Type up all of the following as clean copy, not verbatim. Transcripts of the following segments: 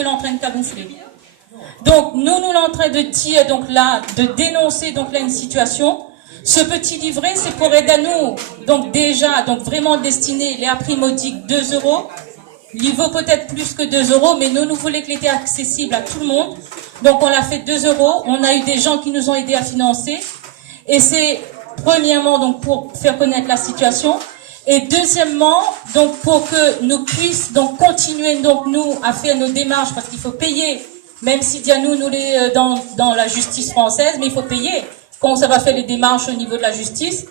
en train de camoufler. Donc nous en train de dire donc là, de dénoncer donc là une situation. Ce petit livret, c'est pour aider à nous, donc déjà, donc vraiment destiné, les prix modiques 2 €. Il vaut peut-être plus que 2 €, mais nous voulons qu'il était accessible à tout le monde. Donc on l'a fait 2 €. On a eu des gens qui nous ont aidés à financer. Et c'est premièrement donc pour faire connaître la situation. Et deuxièmement, donc pour que nous puissions donc continuer donc nous à faire nos démarches, parce qu'il faut payer, même si Dianou nous est dans la justice française, mais il faut payer quand ça va faire les démarches au niveau de la justice.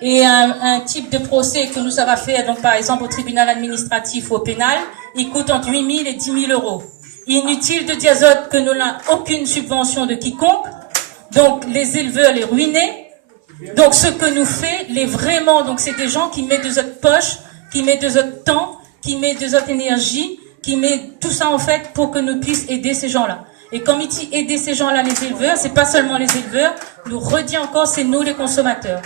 Et un type de procès que nous ça va faire, donc par exemple au tribunal administratif ou au pénal, il coûte entre 8 000 et 10 000 €. Inutile de dire que nous n'avons aucune subvention de quiconque, donc les éleveurs les ruinés. Donc ce que nous fait, vraiment, donc c'est des gens qui mettent de notre poche, qui mettent de notre temps, qui mettent de notre énergie, qui mettent tout ça en fait pour que nous puissions aider ces gens-là. Et comme il dit aider ces gens-là, les éleveurs, c'est pas seulement les éleveurs, nous redit encore, c'est nous les consommateurs.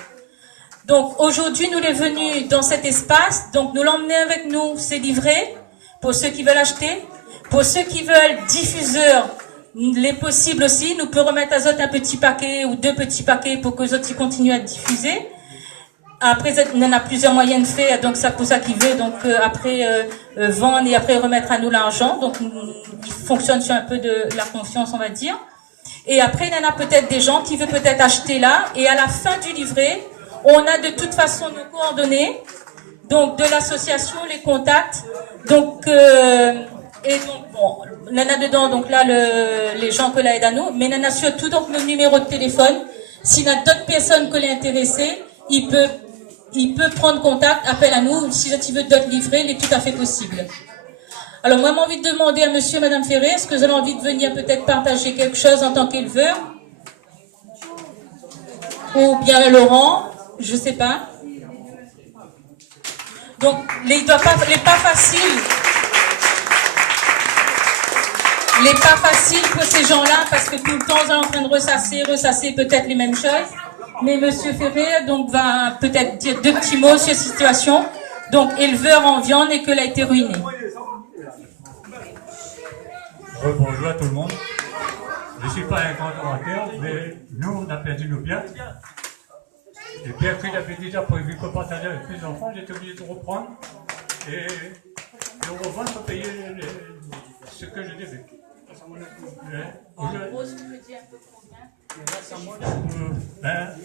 Donc aujourd'hui, nous les venus dans cet espace, donc nous l'emmener avec nous, c'est livré, pour ceux qui veulent acheter, pour ceux qui veulent diffuseurs, les possibles aussi, nous pouvons remettre à Zot un petit paquet ou 2 petits paquets pour que Zot continuent à diffuser. Après, il y en a plusieurs moyens de faire, donc ça pour ça qui veut, donc après vendre et après remettre à nous l'argent. Donc il fonctionne sur un peu de la confiance, on va dire. Et après, il y en a peut-être des gens qui veulent peut-être acheter là, et à la fin du livret, on a de toute façon nos coordonnées, donc de l'association, les contacts, donc et donc bon, il y en a dedans donc là les gens que là aident à nous, mais il y en a surtout donc nos numéros de téléphone. S'il y a d'autres personnes que les intéressées, il peut prendre contact, appel à nous. Si tu veux d'autres livrets, il est tout à fait possible. Alors moi j'ai envie de demander à monsieur et madame Ferré, est-ce que vous avez envie de venir peut-être partager quelque chose en tant qu'éleveur? Ou bien Laurent, je sais pas. Donc il n'est pas facile. Il n'est pas facile pour ces gens-là parce que tout le temps on est en train de ressasser peut-être les mêmes choses. Mais monsieur Ferré donc va peut-être dire 2 petits mots sur la situation. Donc éleveur en viande et que l'a été ruiné. Bonjour à tout le monde. Je ne suis pas un grand orateur, mais nous on a perdu nos biens. Et bien que j'avais déjà prévu que partager avec mes enfants, j'étais obligé de reprendre et au revendre pour payer ce que je devais. En gros, je peux dire un peu combien?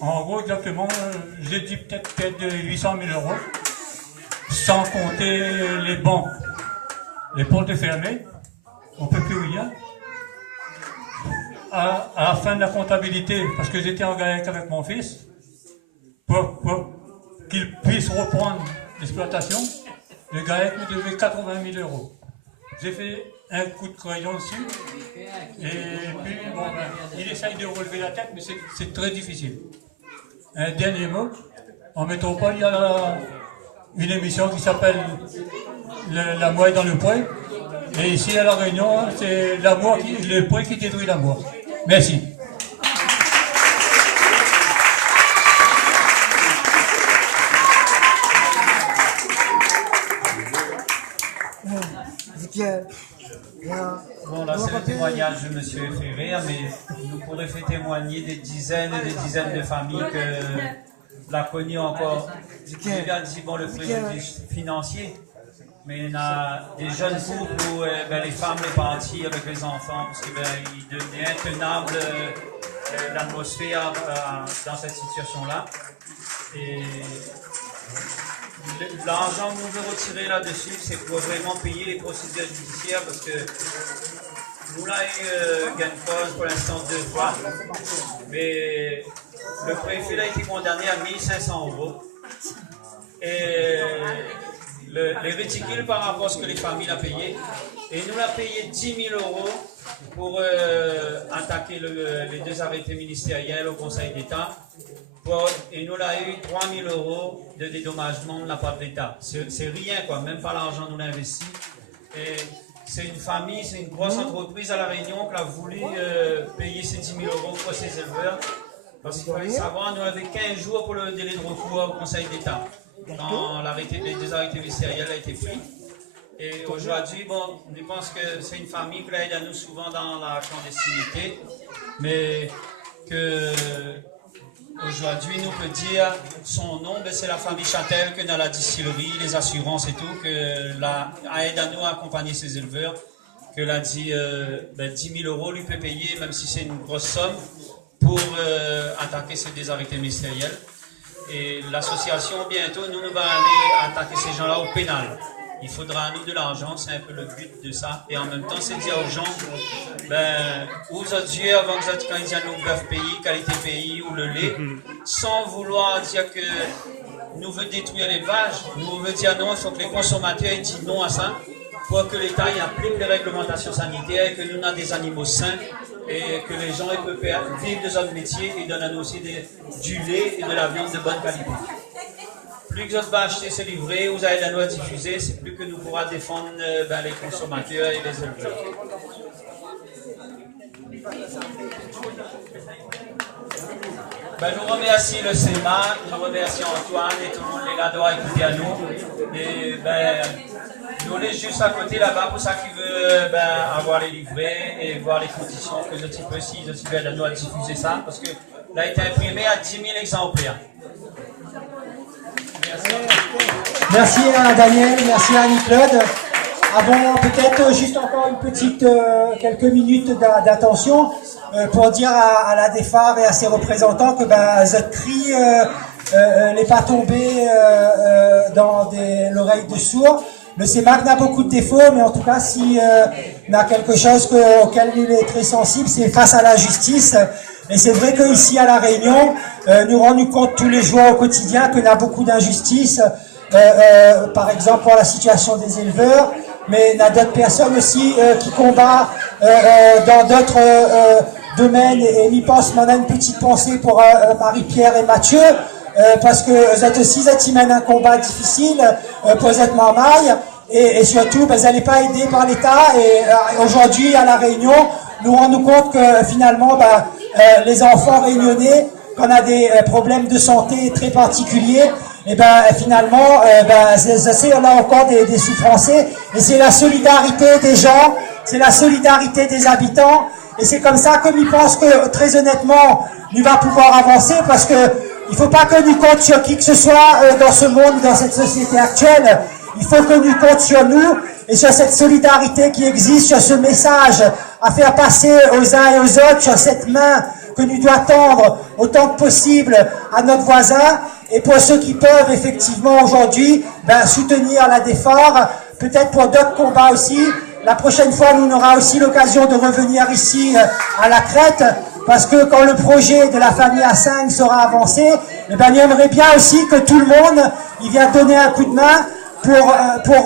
En gros, exactement, j'ai dit peut-être 800 000 €, sans compter les banques. Les portes fermées, on ne peut plus rien. À la fin de la comptabilité, parce que j'étais en galère avec mon fils, pour qu'il puisse reprendre l'exploitation, le GAEC me devait 80 000 €. J'ai fait un coup de crayon dessus, et puis bon, il essaye de relever la tête, mais c'est très difficile. Un dernier mot, en métropole, il y a une émission qui s'appelle La Mouette dans le poêle, et ici à La Réunion, c'est le poêle qui détruit la mouette. Merci. Bon, là c'est le témoignage de M. Ferrer, mais nous pourrions faire témoigner des dizaines et des dizaines de familles que l'a connu encore. Je viens de dire, bon, le préjudice financier, mais il y a des jeunes couples où les femmes sont parties avec les enfants, parce qu'il devenait intenable l'atmosphère dans cette situation-là. Et l'argent que nous veut retirer là-dessus, c'est pour vraiment payer les procédures judiciaires, parce que nous l'avons eu gain de cause pour l'instant 2 fois, mais le préfet a été condamné à 1 500 €. Et les réticules par rapport à ce que les familles ont payé, et nous l'avons payé 10 000 € pour attaquer les 2 arrêtés ministériels au Conseil d'État. Et nous l'avons eu 3 000 € de dédommagement de la part de l'État. C'est rien, quoi, même pas l'argent nous l'a investi. Et c'est une famille, c'est une grosse entreprise à La Réunion qui a voulu payer ces 10 000 € pour ses éleveurs. Parce qu'il fallait savoir, nous avions 15 jours pour le délai de recours au Conseil d'État. Quand les 2 arrêtés ministériels ont été pris. Et aujourd'hui, bon, je pense que c'est une famille qui aide à nous souvent dans la clandestinité, mais que aujourd'hui nous peut dire son nom, ben c'est la famille Châtel que dans la distillerie, les assurances et tout, que la aide à nous à accompagner ces éleveurs, que l'a dit 10 000 euros lui peut payer, même si c'est une grosse somme, pour attaquer ces désarrêtés ministériels. Et l'association bientôt nous va aller attaquer ces gens-là au pénal. Il faudra à nous de l'argent, c'est un peu le but de ça. Et en même temps, c'est dire aux gens, vous autres Dieu, avant que vous êtes candidat au bœuf pays, qualité pays ou le lait, sans vouloir dire que nous veut détruire l'élevage, nous veut dire non, il faut que les consommateurs aient dit non à ça, pour que l'État applique les réglementations sanitaires et que nous avons des animaux sains et que les gens peuvent vivre de notre métier et donnent à nous aussi du lait et de la viande de bonne qualité. Plus que vous va acheter ce livret, vous allez la loi diffuser, c'est plus que nous pourrons défendre les consommateurs et les éleveurs. Nous remercions le SEMA, nous remercions Antoine et tout le monde est là d'avoir écouté à nous. Et nous les juste à côté là-bas pour ça qui veut avoir les livrets et voir les conditions que je peux si je suis à nous à diffuser ça parce que là a été imprimé à 10 000 exemplaires. Merci à Daniel, merci à Annie-Claude. Avant peut-être juste encore une petite quelques minutes d'attention pour dire à la DEFAR et à ses représentants que cette cri n'est pas tombé dans l'oreille de sourds. Le CEMAC n'a beaucoup de défauts, mais en tout cas, si on a quelque chose auquel il est très sensible, c'est face à la justice. Et c'est vrai qu'ici à La Réunion, nous rendons compte tous les jours au quotidien qu'on a beaucoup d'injustices, par exemple pour la situation des éleveurs, mais il y a d'autres personnes aussi qui combattent dans d'autres domaines. Et j'y pense, on a une petite pensée pour Marie-Pierre et Mathieu, parce que vous êtes aussi, ils mènent un combat difficile pour cette marmaille, et surtout, vous n'allez pas aidés par l'État. Et aujourd'hui, à La Réunion, nous rendons compte que finalement, les enfants réunionnais, quand on a des problèmes de santé très particuliers, et finalement, on a encore des souffrances. Et c'est la solidarité des gens, c'est la solidarité des habitants. Et c'est comme ça que nous pensons que, très honnêtement, nous va pouvoir avancer parce que il faut pas que nous compte sur qui que ce soit dans ce monde, dans cette société actuelle. Il faut que nous compte sur nous et sur cette solidarité qui existe, sur ce message à faire passer aux uns et aux autres, sur cette main que nous devons tendre autant que possible à notre voisin. Et pour ceux qui peuvent effectivement aujourd'hui soutenir la DEFAR, peut-être pour d'autres combats aussi. La prochaine fois, nous aurons aussi l'occasion de revenir ici à la Crête, parce que quand le projet de la famille A5 sera avancé, on aimerait bien aussi que tout le monde il vienne donner un coup de main pour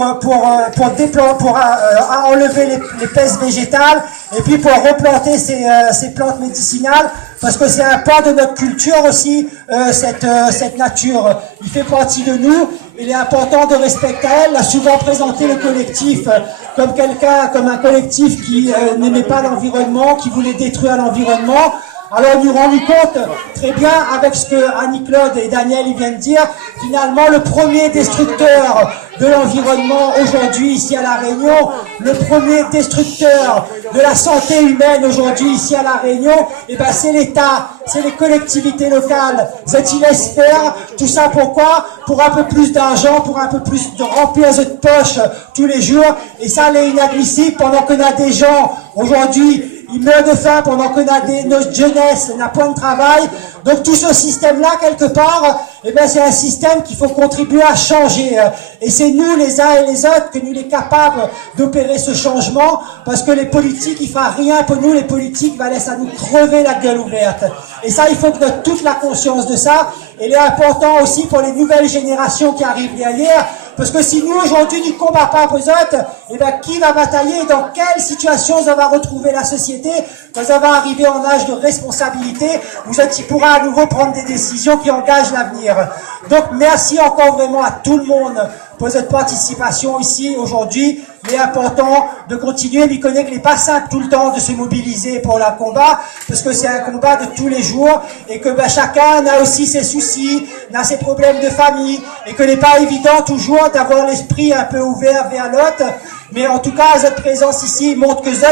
enlever les pèses végétales et puis pour replanter ces plantes médicinales, parce que c'est un pan de notre culture aussi, cette nature. Il fait partie de nous. Il est important de respecter elle. A souvent présenté le collectif comme un collectif qui n'aimait pas l'environnement, qui voulait détruire l'environnement. Alors nous rendons compte très bien avec ce que Annie-Claude et Daniel viennent de dire, finalement le premier destructeur de l'environnement aujourd'hui ici à La Réunion, le premier destructeur de la santé humaine aujourd'hui ici à La Réunion, c'est l'État, c'est les collectivités locales. Ils laissent faire tout ça pourquoi? Pour un peu plus d'argent, pour un peu plus de remplir cette poche tous les jours, et ça c'est inadmissible pendant qu'on a des gens aujourd'hui. Ils meurent de faim pendant qu'on a notre jeunesse n'a point de travail. Donc tout ce système-là, quelque part, c'est un système qu'il faut contribuer à changer. Et c'est nous, les uns et les autres, que nous sommes capables d'opérer ce changement, parce que les politiques, ils ne feront rien pour nous. Les politiques vont laisser à nous crever la gueule ouverte. Et ça, il faut que nous ayons toute la conscience de ça. Et il est important aussi pour les nouvelles générations qui arrivent derrière, parce que si nous, aujourd'hui, nous ne combattons pas vos autres, qui va batailler, dans quelle situation vous allez retrouver la société, quand vous allez arriver en âge de responsabilité, vous êtes, il pourra à nouveau prendre des décisions qui engagent l'avenir. Donc, merci encore vraiment à tout le monde pour votre participation ici aujourd'hui. Il est important de continuer, mais connaît qu'il n'est pas simple tout le temps de se mobiliser pour le combat, parce que c'est un combat de tous les jours, et que chacun a aussi ses soucis, a ses problèmes de famille, et que n'est pas évident toujours d'avoir l'esprit un peu ouvert vers l'autre. Mais en tout cas, votre présence ici montre que vous êtes